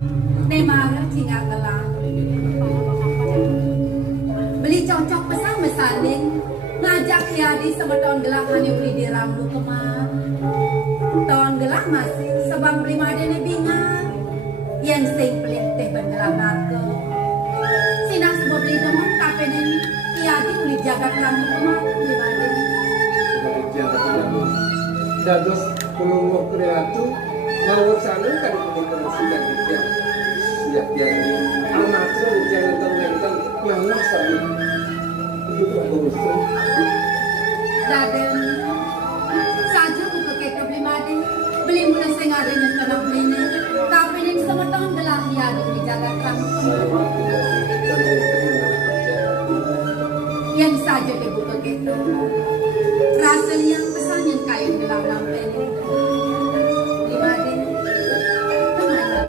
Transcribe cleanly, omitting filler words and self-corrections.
Nemara tinggal gelang. Beli cocok pesan mesaling. Ngajak Yadi sama tahun gelang hanya beli di rambu kemar. Tahun gelang masih sebab beli madene bingar. Yang sing pelik teh bengelang narko. Sinak semua beli demong kapenen. Yadi beli jaga rambu kemar beli madene. Jaga rambu. Dados penunggu kreatu mau sana kan penunggu sudah dijak. Siap jadi anak so jangan tentang malah sama itu bagus. Daden saja buka kita beli mati beli mula sengaja yang kena belinya tapi ini sama tahun gelang ya di jaga kamu yang saja dibuka kita rasanya pesan yang kain gelang lampu ini